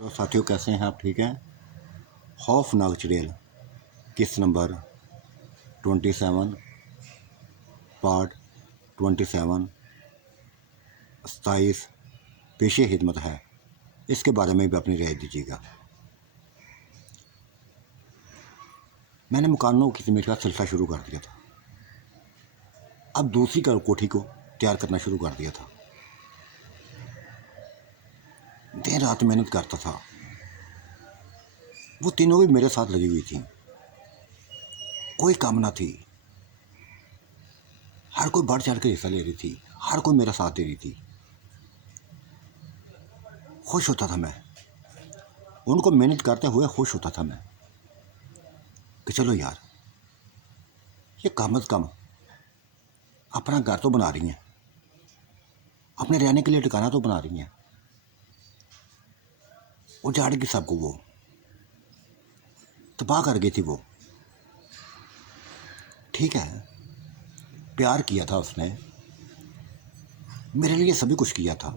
तो साथियों, कैसे हैं आप? ठीक हैं? खौफनाक चुड़ैल किस्त नंबर 27 पार्ट 27 27 पेशे खिदमत है। इसके बारे में भी अपनी राय दीजिएगा। मैंने मकानों की तमीर का सिलसिला शुरू कर दिया था। अब दूसरी कोठी को तैयार करना शुरू कर दिया था। दिन रात मेहनत करता था। वो तीनों भी मेरे साथ लगी हुई थी। कोई काम ना थी। हर कोई बढ़ चढ़ के हिस्सा ले रही थी। हर कोई मेरा साथ दे रही थी। खुश होता था मैं। उनको मेहनत करते हुए खुश होता था मैं कि चलो यार, ये कम अज़ कम अपना घर तो बना रही हैं, अपने रहने के लिए ठिकाना तो बना रही हैं। उजाड़ की सबको वो तबाह कर गई थी वो। ठीक है, प्यार किया था उसने, मेरे लिए सभी कुछ किया था,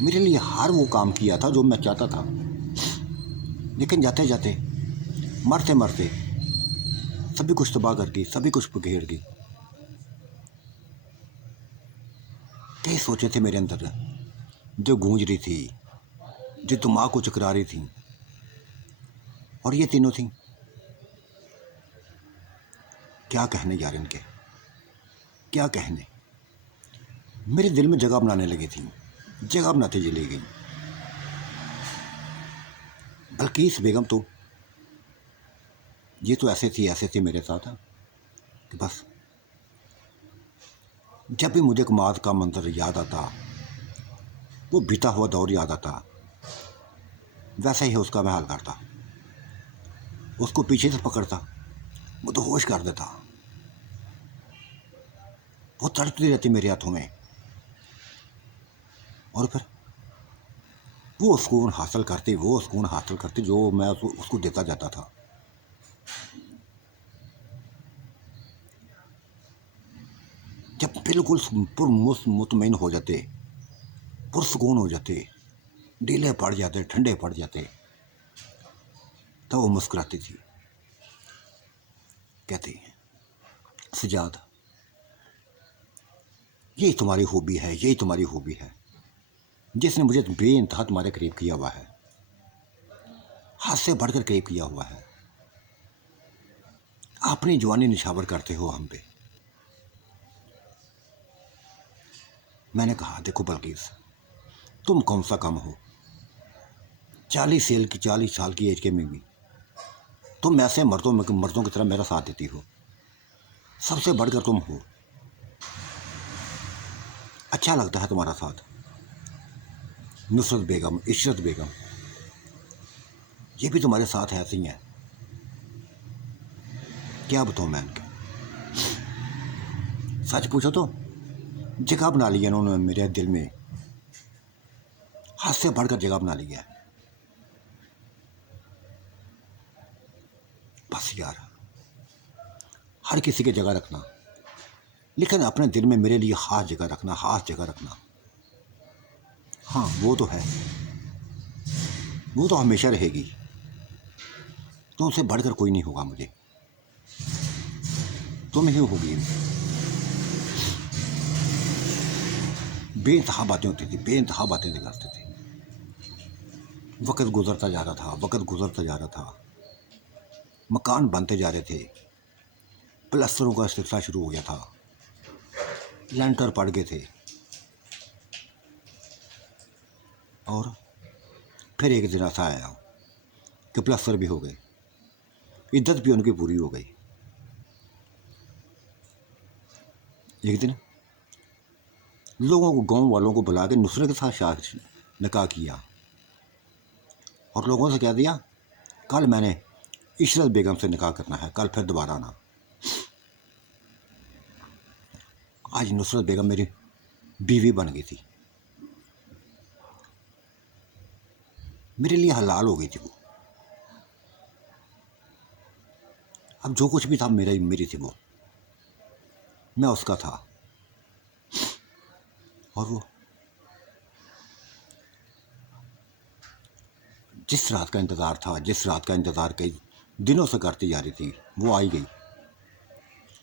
मेरे लिए हर वो काम किया था जो मैं चाहता था। लेकिन जाते जाते, मरते मरते सभी कुछ तबाह कर गई, सभी कुछ घेर गई। कई सोचे थे मेरे अंदर जो गूंज रही थी, जो दिमाग को चकरा रही थी, और ये तीनों थी। क्या कहने यार इनके, क्या कहने। मेरे दिल में जगह बनाने लगी थी, जगह बनाते चली गई। बल्किस बेगम तो ये तो ऐसे थी मेरे साथ कि बस जब भी मुझे कमाद का मंजर याद आता, वो बीता हुआ दौर याद आता, वैसा ही उसका मैं हाल करता। उसको पीछे से पकड़ता, वो तो होश कर देता। वो तड़पती रहती मेरे हाथों में, और फिर वो सुकून हासिल करती जो मैं उसको देता जाता था। जब बिल्कुल मुतमईन हो जाते, पुरसुकून हो जाते, ढीले पड़ जाते, ठंडे पड़ जाते, तब वो मुस्कुराती थी। कहती, सजाद, यही तुम्हारी खूबी है, यही तुम्हारी खूबी है, जिसने मुझे बेइंतहा तुम्हारे करीब किया हुआ है, हाथ से बढ़कर करीब किया हुआ है। अपनी जवानी निछावर करते हो हम पे। मैंने कहा, देखो बल्किस, तुम कौन सा कम हो। 40 साल की एज के में भी तुम ऐसे मर्दों की तरह मेरा साथ देती हो। सबसे बढ़कर तुम हो। अच्छा लगता है तुम्हारा साथ। नुसरत बेगम, इशरत बेगम, ये भी तुम्हारे साथ है, ऐसी हैं। क्या बताऊँ मैं इनके। सच पूछो तो जगह बना ली है इन्होंने मेरे दिल में, हाथ से बढ़कर जगह बना ली है। बस यार, हर किसी की जगह रखना, लेकिन अपने दिल में मेरे लिए खास जगह रखना, खास जगह रखना। हाँ, वो तो है, वो तो हमेशा रहेगी। तो उनसे बढ़कर कोई नहीं होगा मुझे, तुम ही होगी। बेइंतहा बातें होती थी, बेइंतहा बातें करते थे। वक्त गुजरता जा रहा था, वक्त गुजरता जा रहा था। मकान बनते जा रहे थे। प्लस्तरों का सिलसिला शुरू हो गया था। लेंटर पड़ गए थे। और फिर एक दिन ऐसा आया कि प्लस्तर भी हो गए, इज्जत भी उनकी पूरी हो गई। एक दिन लोगों को, गांव वालों को बुला के नुसरत के साथ निकाह किया, और लोगों से कह दिया, कल मैंने इशरत बेगम से निकाह करना है, कल फिर दोबारा आना। आज नुसरत बेगम मेरी बीवी बन गई थी, मेरे लिए हलाल हो गई थी वो। अब जो कुछ भी था मेरी थी वो, मैं उसका था। और वो जिस रात का इंतज़ार था, जिस रात का इंतज़ार कई दिनों से करती जा रही थी, वो आई गई।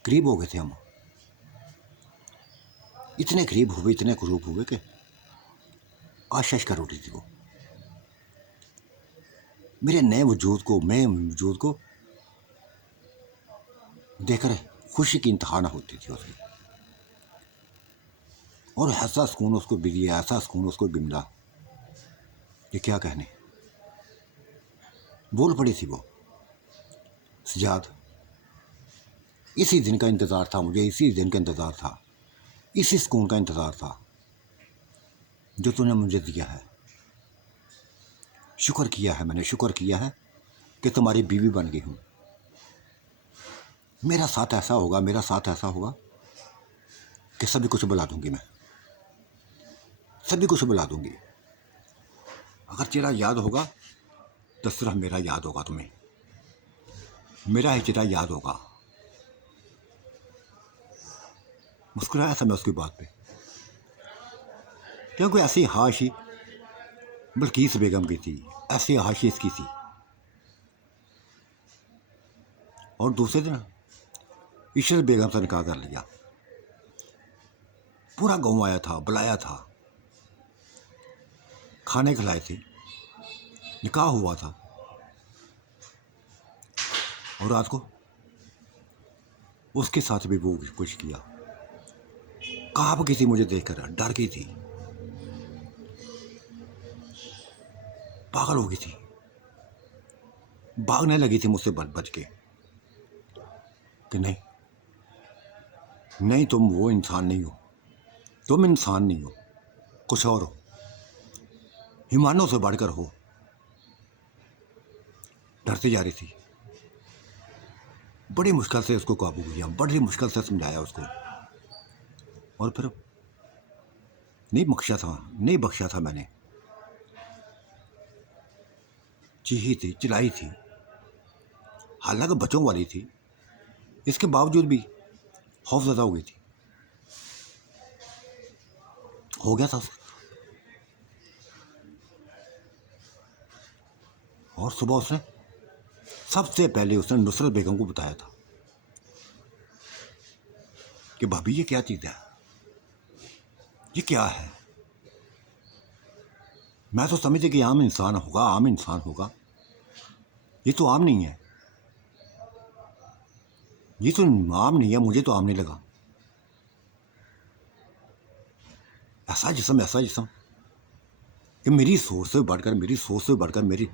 करीब हो गए थे हम, इतने करीब हुए, इतने करीब हुए कि आशीष कर उठी थी वो। मेरे नए वजूद को, मैं वजूद को देखकर खुशी की इंतहा ना होती थी उसकी। और ऐसा सुकून उसको मिला, ऐसा सुकून उसको मिला, ये क्या कहने। बोल पड़ी थी वो, सजाद, इसी दिन का इंतज़ार था मुझे, इसी दिन का इंतज़ार था, इसी सुकून का इंतज़ार था जो तूने मुझे दिया है। शुक्र किया है मैंने, शुक्र किया है कि तुम्हारी बीवी बन गई हूँ। मेरा साथ ऐसा होगा, मेरा साथ ऐसा होगा कि सभी कुछ बुला दूंगी मैं, सभी कुछ बुला दूंगी। अगर तेरा याद होगा तो सिर्फ मेरा याद होगा तुम्हें, मेरा ही तेरा याद होगा। मुस्कुराया था मैं उसकी बात पे, क्योंकि ऐसी हाशी बल्कीस बेगम की थी, ऐसी हाशी इसकी थी। और दूसरे दिन इशरत बेगम से निकाह कर लिया। पूरा गांव आया था, बुलाया था, खाने खिलाए थे, निकाह हुआ था। और रात को उसके साथ भी वो कुछ किया। कांप गई थी मुझे देखकर, डर गई थी, पागल हो गई थी, भागने लगी थी मुझसे बच बच के कि नहीं नहीं, तुम वो इंसान नहीं हो, तुम इंसान नहीं हो, कुछ और हो, ईमानों से बढ़कर हो। डरती जा रही थी। बड़ी मुश्किल से उसको काबू किया, बड़ी मुश्किल से समझाया उसको, और फिर नहीं बख्शा था मैंने। चीही थी, चिल्लाई थी, हालांकि बच्चों वाली थी, इसके बावजूद भी खौफजदा हो गई थी। हो गया था उसका। और सुबह उसने सबसे पहले उसने नुसरत बेगम को बताया था कि भाभी ये क्या चीज़ है, ये क्या है। मैं तो समझी कि आम इंसान होगा, आम इंसान होगा, ये तो आम नहीं है, ये तो आम नहीं है, मुझे तो आम नहीं लगा। ऐसा जिसम कि मेरी सोच से बढ़कर, मेरी सोच से बढ़कर, मेरी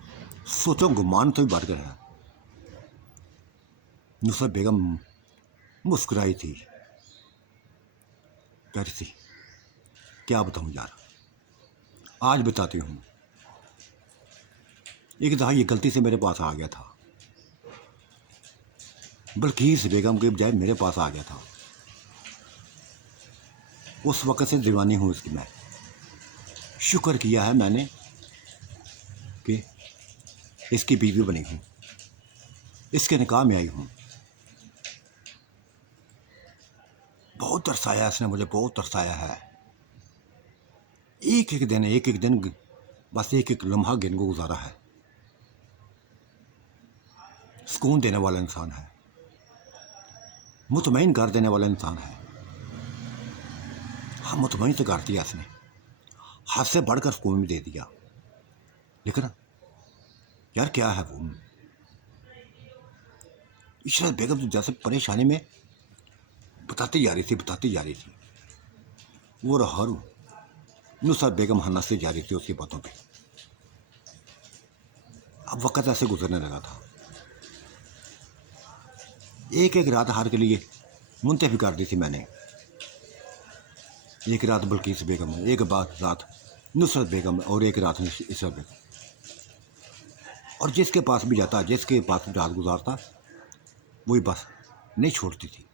सोचो गुमान से भी बढ़कर है। नुसरत बेगम मुस्कुराई थी, कह रही थी क्या बताऊं यार, आज बताती हूँ। एक दफ़ा ये गलती से मेरे पास आ गया था, बल्कीस बेगम के बजाय मेरे पास आ गया था। उस वक़्त से दीवानी हूँ इसकी मैं। शुक्र किया है मैंने कि इसकी बीवी बनी हूँ, इसके निकाह में आई हूँ। बहुत तरसाया इसने मुझे, बहुत तरसाया है। एक एक दिन बस एक एक लम्हा गिन को गुजारा है। सुकून देने वाला इंसान है, मुतमईन कर देने वाला इंसान है। हाँ, मुतमईन तो कर दिया इसने, हद से बढ़कर सुकून भी दे दिया। लेकिन यार क्या है वो, इशरत बेगम तो जैसे परेशानी में बताती जा रही थी। वो रहा नुसरत बेगम हंसती जा रही थी उसकी बातों पे। अब वक़्त ऐसे गुजरने लगा था। एक एक रात हार के लिए मुंतखब कर दी थी मैंने। एक रात बल्कीस बेगम, एक रात नुसरत बेगम, और एक रात इशरत बेगम। और जिसके पास भी जाता, जिसके पास रात गुजारता, वही बस नहीं छोड़ती थी।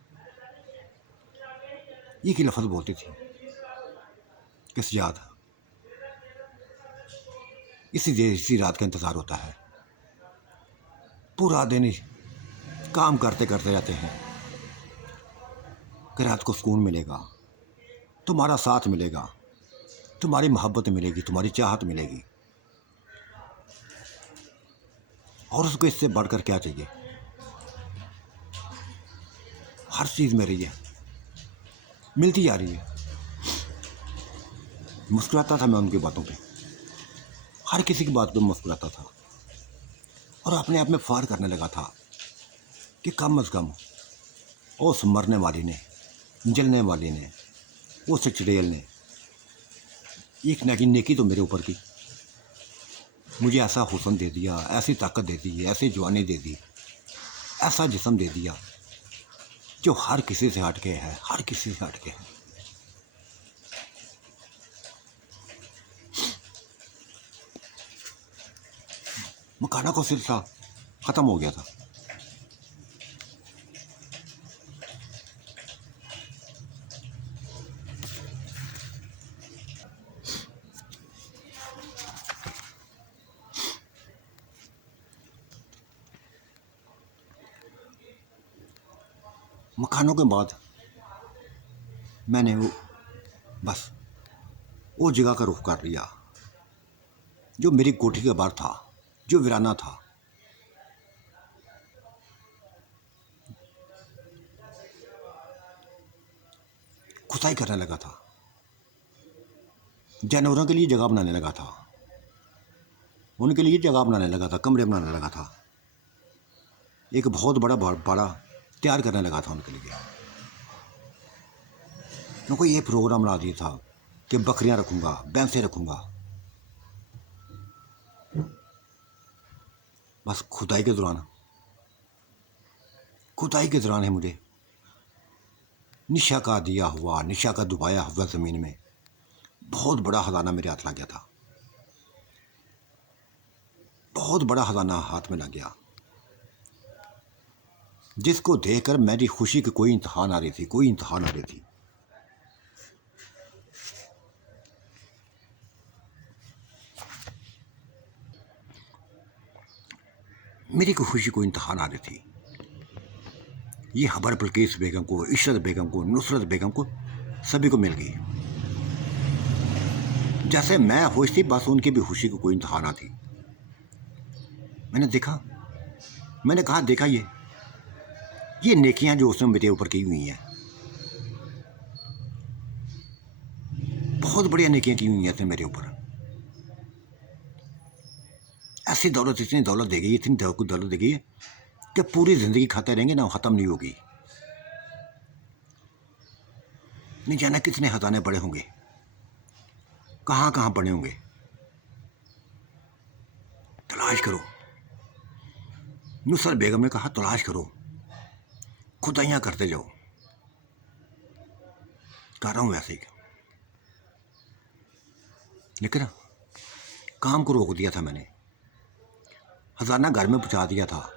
एक ही लफ्ज़ बोलती थी कि सजाद, इसी रात का इंतज़ार होता है। पूरा दिन काम करते करते रहते हैं कि रात को सुकून मिलेगा, तुम्हारा साथ मिलेगा, तुम्हारी मोहब्बत मिलेगी, तुम्हारी चाहत मिलेगी। और उसको इससे बढ़कर क्या चाहिए? हर चीज़ मेरी है, मिलती जा रही है। मुस्कुराता था मैं उनकी बातों पे, हर किसी की बात पे मुस्कुराता था और अपने आप में फार करने लगा था कि कम अज़ कम उस मरने वाली ने, जलने वाली ने, उस चुड़ैल ने एक ना की नेकी तो मेरे ऊपर की, मुझे ऐसा हुस्न दे दिया, ऐसी ताकत दे दी, ऐसी जवानी दे दी, ऐसा जिस्म दे दिया जो हर किसी से हट के है, हर किसी से हट के है। मकाना का सिलसिला ख़त्म हो गया था। मकानों के बाद मैंने बस वो जगह का रुख कर लिया जो मेरी कोठी के बाहर था, जो वीराना था। खुदाई करने लगा था, जानवरों के लिए जगह बनाने लगा था, उनके लिए जगह बनाने लगा था, कमरे बनाने लगा था, एक बहुत बड़ा बाड़ा तैयार करने लगा था उनके लिए। क्योंकि ये प्रोग्राम बना दिया था कि बकरियां रखूंगा, भैंसें रखूंगा। बस खुदाई के दौरान है मुझे निशा का दिया हुआ, निशा का डुबाया हुआ ज़मीन में बहुत बड़ा खजाना मेरे हाथ लग गया था, बहुत बड़ा खजाना हाथ में लग गया, जिसको देखकर मेरी खुशी की कोई इंतहा ना रही थी, कोई इंतहा ना रही थी। मेरी को खुशी को इंतहा ना रही थी। ये खबर बिल्किस बेगम को, इशरत बेगम को, नुसरत बेगम को, सभी को मिल गई। जैसे मैं खुश थी, बस उनकी भी खुशी को कोई इंतहा ना थी। मैंने देखा, मैंने कहा देखा ये नेकियां जो उसने मेरे ऊपर की हुई हैं, बहुत बढ़िया नेकियां की हुई हैं उसने मेरे ऊपर। ऐसी दौलत, इतनी दौलत दे गई, इतनी दौलत दे गई कि पूरी जिंदगी खाते रहेंगे ना, ख़त्म नहीं होगी। नहीं जाना कितने खजाने पड़े होंगे, कहाँ कहाँ पड़े होंगे, तलाश करो। नुसरत बेगम ने कहा तलाश करो, खुदाइयाँ करते जाओ। कर रहा हूँ वैसे ही, लेकिन काम को रोक दिया था मैंने, खजाना घर में पहुँचा दिया था,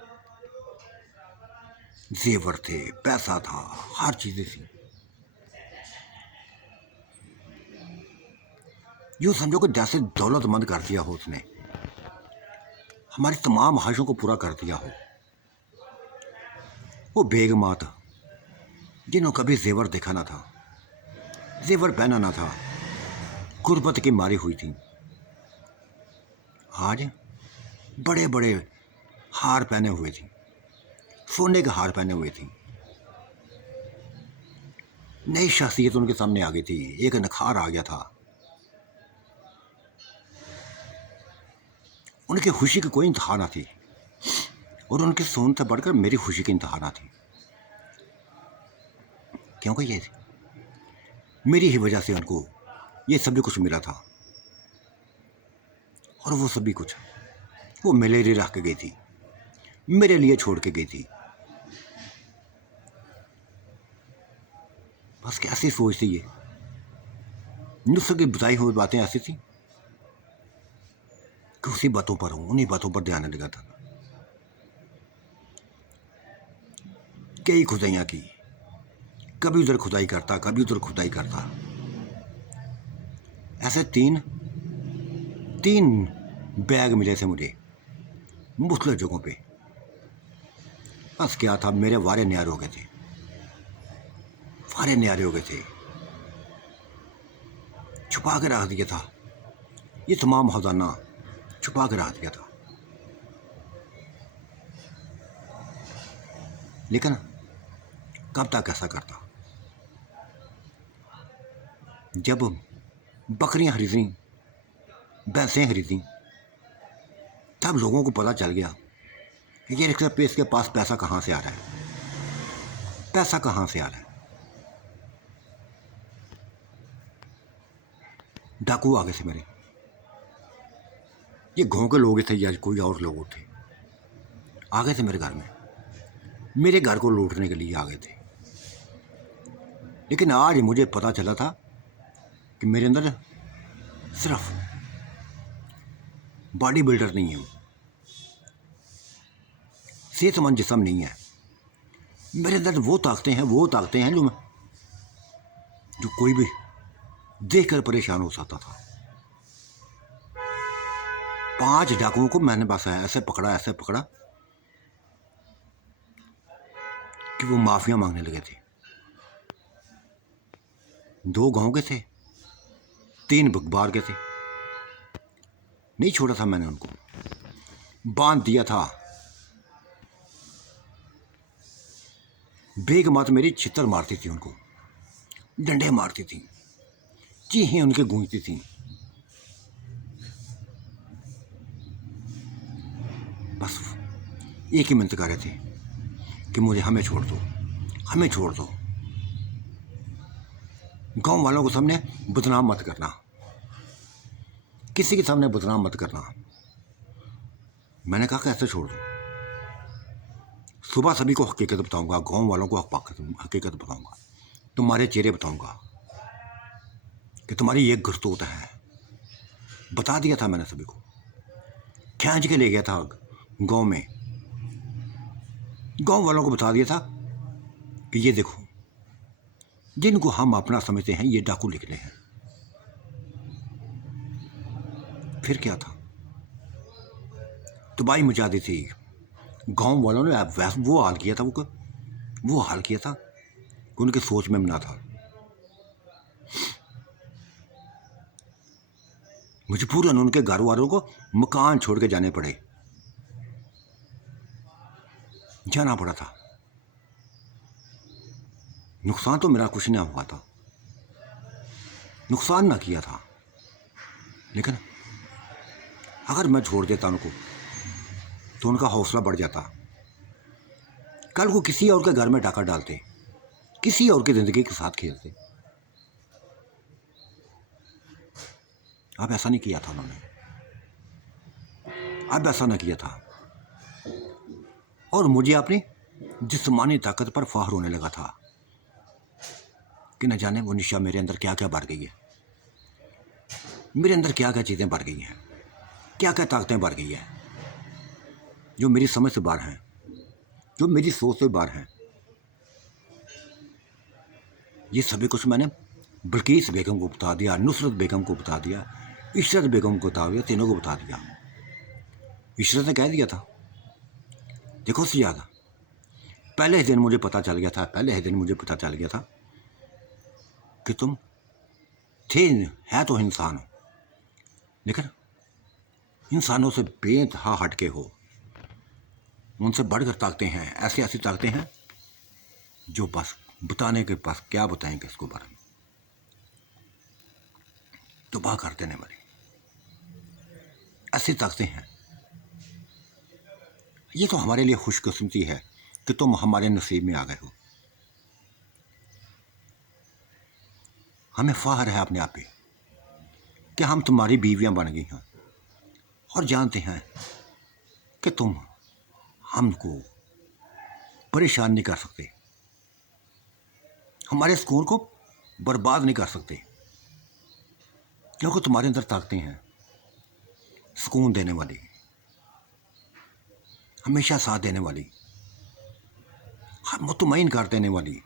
जेवर थे, पैसा था, हर चीज़ें थी। यूँ समझो कि जैसे दौलतमंद कर दिया हो उसने, हमारी तमाम ख्वाहिशों को पूरा कर दिया हो। वो बेगमात जिन्हों कभी जेवर देखा ना था, जेवर पहना ना था, गुर्बत की मारी हुई थी, आज बड़े बड़े हार पहने हुए थी, सोने के हार पहने हुए थी। नई शख्सियत उनके सामने आ गई थी, एक नखार आ गया था। उनकी खुशी की कोई इंतहा ना थी और उनकी सोन से बढ़कर मेरी खुशी की इंतहा ना थी, क्योंकि ये मेरी ही वजह से उनको ये सभी कुछ मिला था। और वो सभी कुछ वो मेरे लिए रख के गई थी, मेरे लिए छोड़ के गई थी। बस कैसी सोच थी ये, नुस्खे की बताई हुई बातें ऐसी थी कि उसी बातों पर हूँ, उन्हीं बातों पर ध्यान लगा था। कई खुदाइयाँ की, कभी उधर खुदाई करता, कभी उधर खुदाई करता, ऐसे तीन बैग मिले थे मुझे मुख्तलिफ जगहों पे। बस क्या था, मेरे वारे न्यारे हो गए थे, वारे न्यारे हो गए थे, छुपा के रख दिया था, ये तमाम खजाना छुपा के रख दिया था। लेकिन कब तक ऐसा करता? जब बकरियां खरीदी, भैंसें खरीदी, तब लोगों को पता चल गया कि ये रिक्शा पे इसके पास पैसा कहाँ से आ रहा है, पैसा कहाँ से आ रहा है। डाकू आ गए थे मेरे, ये गाँव के लोग थे या कोई और लोग थे, आ गए थे मेरे घर में, मेरे घर को लूटने के लिए आ गए थे। लेकिन आज मुझे पता चला था कि मेरे अंदर सिर्फ बॉडी बिल्डर नहीं है, सेहतमंद जिस्म नहीं है, मेरे अंदर वो ताकतें हैं जो कोई भी देखकर परेशान हो सकता था। 5 डाकुओं को मैंने बस ऐसे पकड़ा कि वो माफिया मांगने लगे थे। 2 गांव के थे, 3 बार के थे। नहीं छोड़ा था मैंने उनको, बांध दिया था। बेग मात मेरी छितर मारती थी, उनको डंडे मारती थी, चीखें उनके गूंजती थी। बस एक ही मिनट कर रहे थे कि मुझे हमें छोड़ दो। गांव वालों को सामने बदनाम मत करना, किसी के सामने बदनाम मत करना। मैंने कहा कैसे छोड़ दूं? सुबह सभी को हकीकत बताऊंगा, गांव वालों को हकीकत बताऊंगा, तुम्हारे चेहरे बताऊंगा कि तुम्हारी ये करतूत है। बता दिया था मैंने सभी को, खींच के ले गया था गांव में, गांव वालों को बता दिया था कि ये देखो, जिनको हम अपना समझते हैं ये डाकू निकले हैं। फिर क्या था, तबाही मचा दी थी। गांव वालों ने वो हाल किया था कि उनकी सोच में ना था। मजबूरन उनके घर वालों को मकान छोड़ के जाना पड़ा था। नुकसान तो मेरा कुछ नहीं हुआ था, नुकसान ना किया था, लेकिन अगर मैं छोड़ देता उनको तो उनका हौसला बढ़ जाता। कल को किसी और के घर में डाका डालते, किसी और की जिंदगी के साथ खेलते। अब ऐसा नहीं किया था उन्होंने, अब ऐसा ना किया था। और मुझे अपनी जिस्मानी ताकत पर फख्र होने लगा था कि न जाने वो निशा मेरे अंदर क्या क्या भर गई है, मेरे अंदर क्या क्या चीज़ें भर गई हैं, क्या क्या ताकतें भर गई हैं, जो मेरी समझ से बाहर हैं, जो मेरी सोच से बाहर हैं। ये सभी कुछ मैंने बल्कीस बेगम को बता दिया, नुसरत बेगम को बता दिया, इशरत बेगम को बता दिया, तीनों को बता दिया। इशरत ने कह दिया था, देखो सियादा, पहले ही दिन मुझे पता चल गया था कि तुम है तो इंसान हो, लेकिन इंसानों से बेइंतहा हटके हो। उनसे बढ़कर ताकतें हैं, ऐसी ताकतें हैं जो बस बताने के पास क्या बताएं किसको बारे में, तबाह कर देने वाली ऐसी ताकतें हैं। ये तो हमारे लिए खुशकिस्मती है कि तुम हमारे नसीब में आ गए हो। हमें फख्र है अपने आप पे कि हम तुम्हारी बीवियां बन गई हैं, और जानते हैं कि तुम हमको परेशान नहीं कर सकते, हमारे सुकून को बर्बाद नहीं कर सकते, क्योंकि तुम्हारे अंदर ताकतें हैं सुकून देने वाली, हमेशा साथ देने वाली, मुतमईन कर देने वाली।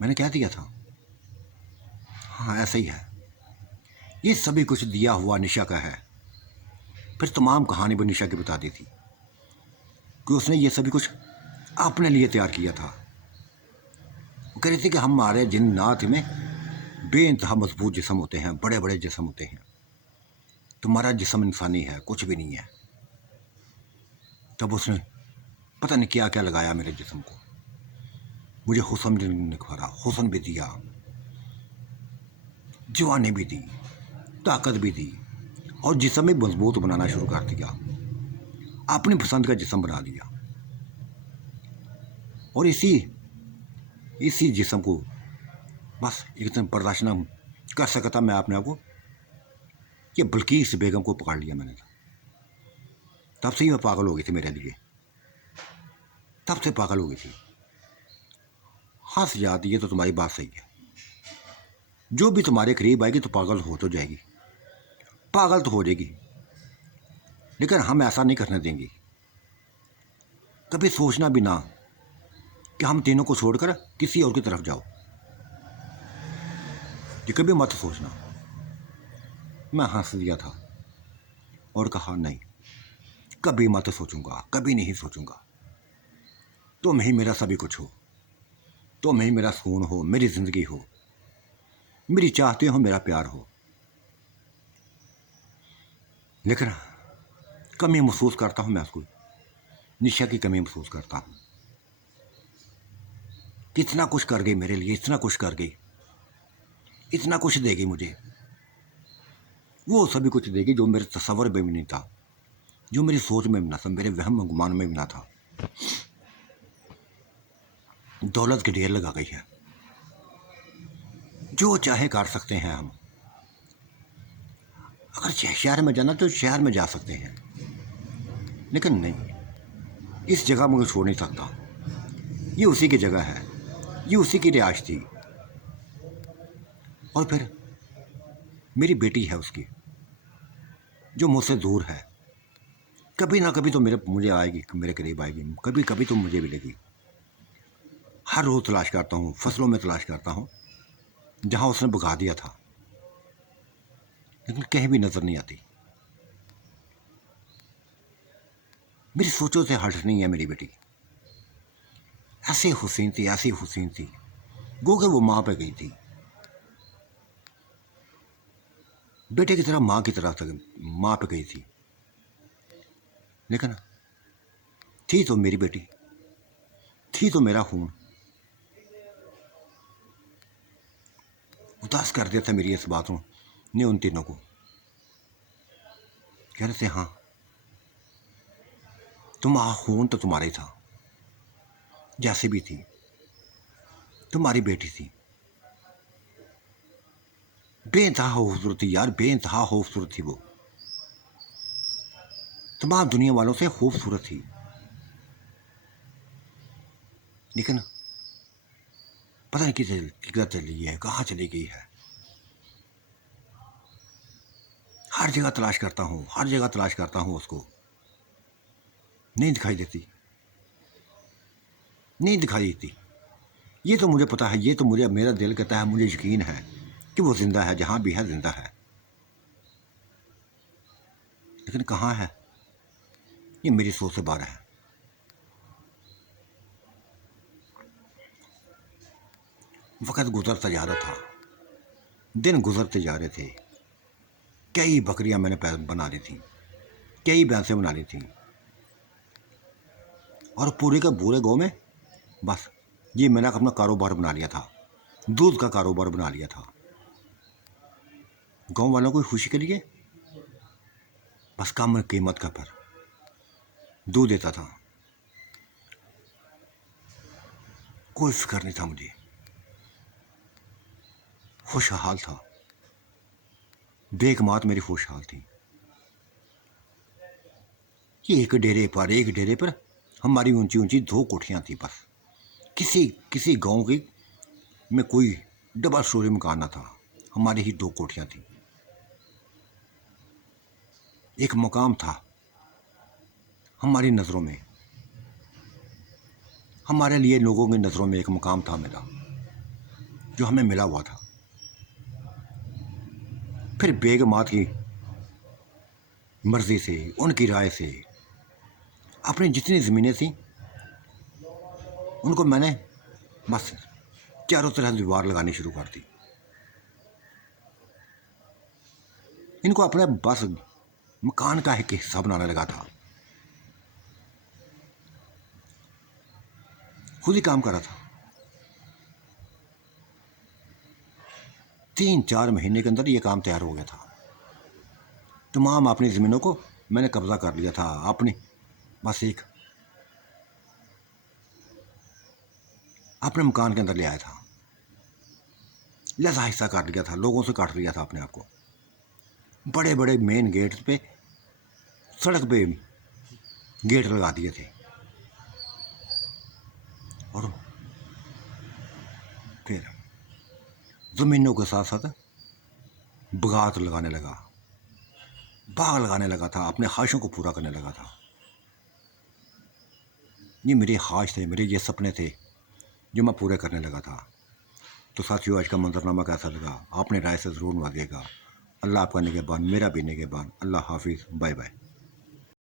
मैंने क्या दिया था? हाँ, ऐसा ही है। ये सभी कुछ दिया हुआ निशा का है। फिर तमाम कहानी भी निशा की बता दी थी कि उसने ये सभी कुछ अपने लिए तैयार किया था। वो कह रही थी कि हमारे जिन्नात में बेइंतहा मजबूत जिस्म होते हैं, बड़े बड़े जिस्म होते हैं, तुम्हारा जिस्म इंसानी है, कुछ भी नहीं है। तब उसने पता नहीं क्या क्या लगाया मेरे जिस्म को। मुझे हुस्न भी निखारा, हुस्न भी दिया, जवानी भी दी, ताकत भी दी, और जिस्म भी मजबूत बनाना शुरू कर दिया। अपनी पसंद का जिस्म बना दिया। और इसी इसी जिस्म को बस एक दिन बर्दाश्त ना कर सका था मैं अपने आप को, ये बल्कीस बेगम को पकड़ लिया मैंने। तब से ही मैं पागल हो गई थी मेरे लिए, तब से पागल हो गई थी। हंस जाती है तो तुम्हारी बात सही है, जो भी तुम्हारे करीब आएगी तो पागल हो तो जाएगी, पागल तो हो जाएगी, लेकिन हम ऐसा नहीं करने देंगे। कभी सोचना भी ना कि हम तीनों को छोड़कर किसी और की तरफ जाओ, ये कभी मत सोचना। मैं हंस दिया था और कहा नहीं, कभी मत सोचूंगा, कभी नहीं सोचूंगा। तुम ही मेरा सभी कुछ हो, तुम ही मेरा सुकून हो, मेरी जिंदगी हो, मेरी चाहते हो, मेरा प्यार हो। लेकिन कमी महसूस करता हूं मैं उसको, निशा की कमी महसूस करता हूं। कितना कुछ कर गई मेरे लिए, इतना कुछ कर गई, इतना कुछ देगी मुझे, वो सभी कुछ देगी जो मेरे तस्वर में भी नहीं था, जो मेरी सोच में भी ना था, मेरे वहम गुमान में भी ना था। दौलत के ढेर लगा गई है, जो चाहे कर सकते हैं हम। अगर शहर में जाना तो शहर में जा सकते हैं, लेकिन नहीं, इस जगह मुझे छोड़ नहीं सकता। ये उसी की जगह है, ये उसी की रिहाइश थी। और फिर मेरी बेटी है उसकी, जो मुझसे दूर है। कभी ना कभी तो मुझे आएगी, मेरे करीब आएगी, कभी कभी तो मुझे मिलेगी। हर रोज़ तलाश करता हूँ, फसलों में तलाश करता हूँ जहाँ उसने भगा दिया था, लेकिन कहीं भी नजर नहीं आती। मेरी सोचों से हट नहीं है मेरी बेटी। ऐसी हुसैन थी, ऐसी हुसैन थी, गोगर वो माँ पे गई थी, बेटे की तरह, माँ की तरह तक माँ पे गई थी। लेकिन थी तो मेरी बेटी, थी तो मेरा खून। उदास कर दिया था मेरी इस बातों ने उन तीनों को। कह रहे थे हाँ, तुम्हारा खून तो तुम्हारा ही था, जैसे भी थी तुम्हारी बेटी थी। बेइंतहा खूबसूरत थी यार, बेइंतहा खूबसूरत थी वो, तमाम दुनिया वालों से खूबसूरत थी। लेकिन पता नहीं किधर चली है, कहाँ चली गई है। हर जगह तलाश करता हूँ, हर जगह तलाश करता हूँ उसको, नहीं दिखाई देती, नहीं दिखाई देती। ये तो मुझे पता है, ये तो मुझे, मेरा दिल कहता है, मुझे यकीन है कि वो जिंदा है, जहां भी है जिंदा है। लेकिन कहाँ है, ये मेरी सोच से बाहर है। वक्त गुजरता जा रहा था, दिन गुजरते जा रहे थे। कई बकरियां मैंने बना ली थी, कई भैंसें बना ली थी, और पूरे का पूरे गांव में बस ये मैंने अपना कारोबार बना लिया था, दूध का कारोबार बना लिया था। गांव वालों को खुशी के लिए बस कम कीमत का पर दूध देता था, कोई फिक्र नहीं था मुझे, खुशहाल था, बेकमात मेरी खुशहाल थी। ये एक डेरे पर हमारी ऊंची ऊंची 2 कोठियां थी बस। किसी किसी गांव की में कोई डबल स्टोरी मकान ना था, हमारी ही 2 कोठियां थी। एक मकाम था हमारी नज़रों में, हमारे लिए लोगों की नज़रों में एक मकाम था मेरा, जो हमें मिला हुआ था। फिर बेगमात की मर्जी से, उनकी राय से, अपनी जितनी ज़मीनें थी उनको मैंने बस चारों तरफ दीवार लगानी शुरू कर दी। इनको अपने बस मकान का एक हिस्सा बनाने लगा था। खुद ही काम कर रहा था। 3-4 महीने के अंदर ये काम तैयार हो गया था। तमाम अपनी ज़मीनों को मैंने कब्ज़ा कर लिया था अपनी, बस एक अपने मकान के अंदर ले आया था, लहजा हिस्सा काट लिया था, लोगों से काट लिया था अपने आप को। बड़े बड़े मेन गेट पे, सड़क पे गेट लगा दिए थे और फिर ज़मीनों के साथ साथ बगात लगाने लगा, बाग लगाने लगा था, अपने ख्वाहिशों को पूरा करने लगा था। ये मेरे ख्वाहिश थे, मेरे ये सपने थे जो मैं पूरे करने लगा था। तो साथियों, आज का मंजरनामा कैसा लगा? आपने राय से ज़रूर नवाजिएगा। अल्लाह आपका निगहबान, मेरा भी निगहबान। अल्लाह हाफिज़, बाय बाय।